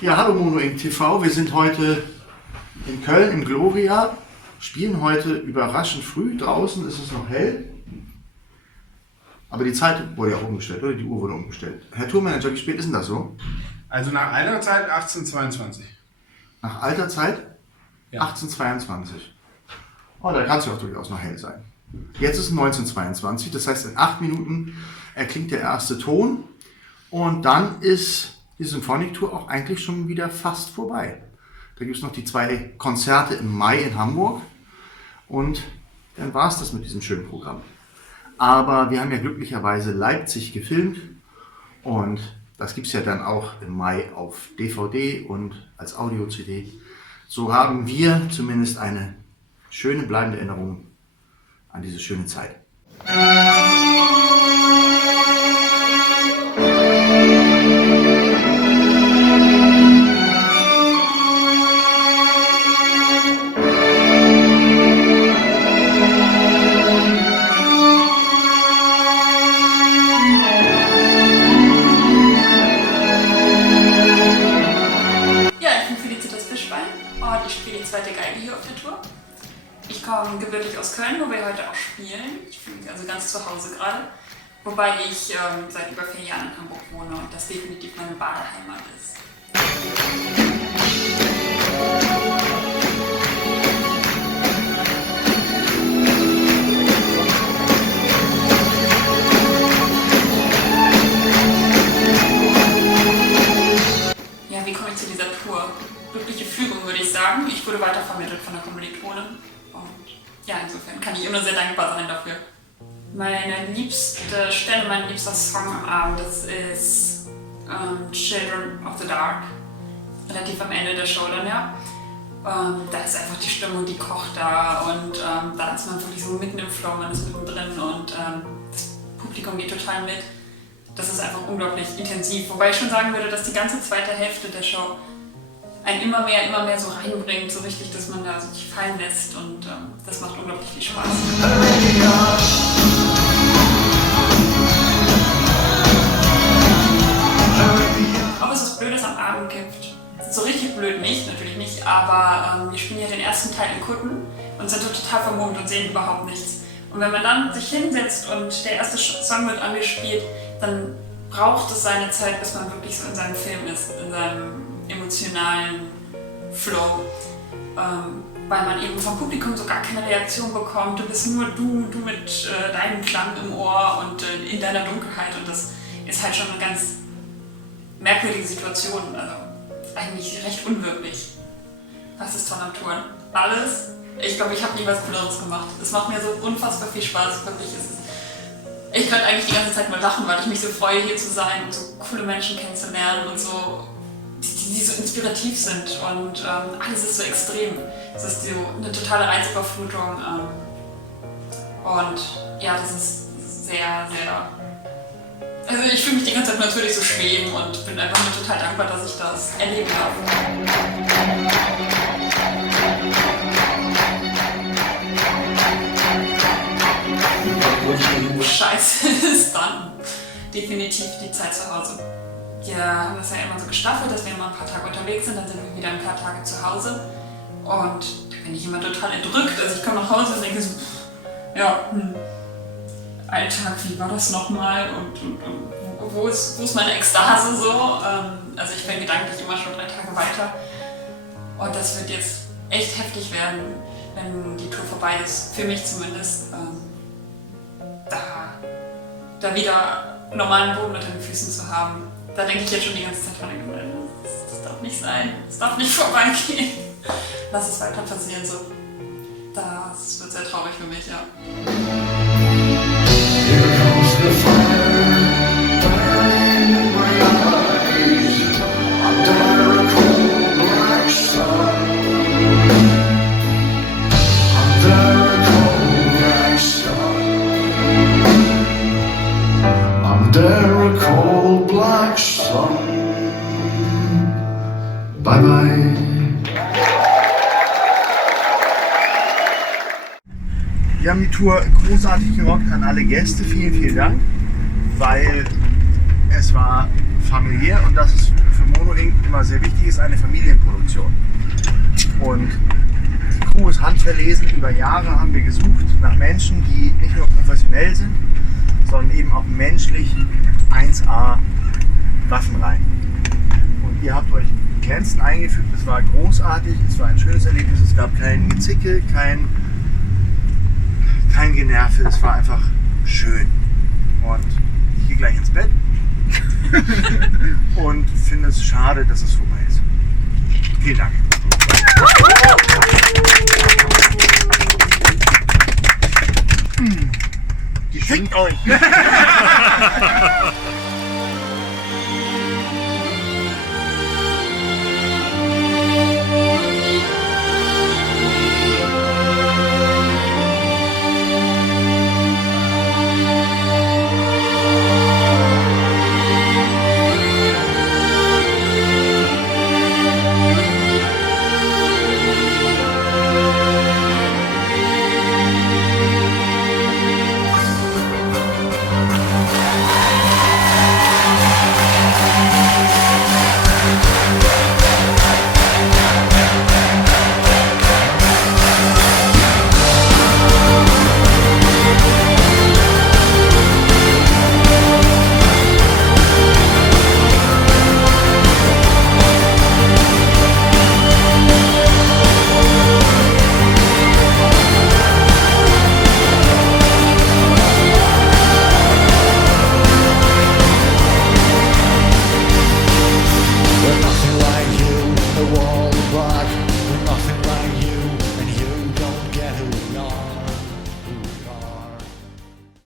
Ja, hallo Mono Inc. TV. Wir sind heute in Köln im Gloria, spielen heute überraschend früh. Draußen ist es noch hell. Aber die Zeit wurde ja umgestellt, oder? Die Uhr wurde umgestellt. Herr Tourmanager, wie spät ist denn das so? Also nach alter Zeit 18:22. Nach alter Zeit? Ja. 18:22. Oh, da kann es ja auch durchaus noch hell sein. Jetzt ist 19:22, das heißt in 8 Minuten erklingt der erste Ton und dann ist die Symphonik-Tour auch eigentlich schon wieder fast vorbei. Da gibt es noch die 2 Konzerte im Mai in Hamburg und dann war es das mit diesem schönen Programm. Aber wir haben ja glücklicherweise Leipzig gefilmt und das gibt es ja dann auch im Mai auf DVD und als Audio-CD. So haben wir zumindest eine schöne bleibende Erinnerung an diese schöne Zeit. Und ich spiele die zweite Geige hier auf der Tour. Ich komme gebürtig aus Köln, wo wir heute auch spielen. Ich fühle mich also ganz zu Hause gerade. Wobei ich seit über 4 Jahren in Hamburg wohne und das definitiv meine Badeheimat ist. Ja, wie komme ich zu dieser Tour? Glückliche Fügung, würde ich sagen. Ich wurde weitervermittelt von der Kommilitonin und ja, insofern kann ich immer sehr dankbar sein dafür. Meine liebste Stelle, mein liebster Song am Abend, das ist Children of the Dark, relativ am Ende der Show dann, ja. Da ist einfach die Stimmung, die kocht da und da ist man wirklich so mitten im Flow, man ist mittendrin und das Publikum geht total mit. Das ist einfach unglaublich intensiv, wobei ich schon sagen würde, dass die ganze zweite Hälfte der Show einen immer mehr so reinbringt, so richtig, dass man da sich fallen lässt und das macht unglaublich viel Spaß. Ob es was Blödes am Abend gibt, so richtig blöd nicht, natürlich nicht, aber wir spielen ja den ersten Teil in Kutten und sind total vermummt und sehen überhaupt nichts. Und wenn man dann sich hinsetzt und der erste Song wird angespielt, dann braucht es seine Zeit, bis man wirklich so in seinem Film ist, in seinem emotionalen Flow, weil man eben vom Publikum so gar keine Reaktion bekommt. Du bist nur du mit deinem Klang im Ohr und in deiner Dunkelheit und das ist halt schon eine ganz merkwürdige Situation, also eigentlich recht unwirklich. Was ist toll am Touren? Alles. Ich glaube, ich habe nie was Cooleres gemacht. Es macht mir so unfassbar viel Spaß, wirklich. Ich könnte eigentlich die ganze Zeit nur lachen, weil ich mich so freue, hier zu sein und so coole Menschen kennenzulernen und so, die so inspirativ sind und alles ist so extrem. Es ist so eine totale Reizüberflutung und ja, das ist sehr, sehr... Also ich fühle mich die ganze Zeit natürlich so schweben und bin einfach nur total dankbar, dass ich das erleben darf. Scheiße ist dann definitiv die Zeit zu Hause. Wir haben das ja immer so gestaffelt, dass wir immer ein paar Tage unterwegs sind, dann sind wir wieder ein paar Tage zu Hause und da bin ich immer total entrückt. Also ich komme nach Hause und denke so, ja, Alltag, wie war das nochmal und wo ist meine Ekstase so? Also ich bin gedanklich immer schon 3 Tage weiter und das wird jetzt echt heftig werden, wenn die Tour vorbei ist, für mich zumindest. Da wieder normalen Boden unter den Füßen zu haben. Da denke ich jetzt schon die ganze Zeit dran, das darf nicht sein, das darf nicht vorbeigehen. Lass es weiter passieren so. Das wird sehr traurig für mich, ja. Here comes the fire, burning in my eyes, under a cold black sun. Under a cold black sun. Under a cold black sun. Bye bye. Wir haben die Tour großartig gerockt, an alle Gäste. Vielen, vielen Dank, weil es war familiär und das ist für Mono Inc. immer sehr wichtig, ist eine Familienproduktion. Und die Crew ist handverlesen. Über Jahre haben wir gesucht nach Menschen, die nicht nur professionell sind, sondern eben auch menschlich 1A waffenrein. Und ihr habt euch glänzend eingefügt, es war großartig, es war ein schönes Erlebnis, es gab kein Gezicke, kein Generve, es war einfach schön. Und ich gehe gleich ins Bett und finde es schade, dass es vorbei ist. Vielen Dank. Die fickt euch!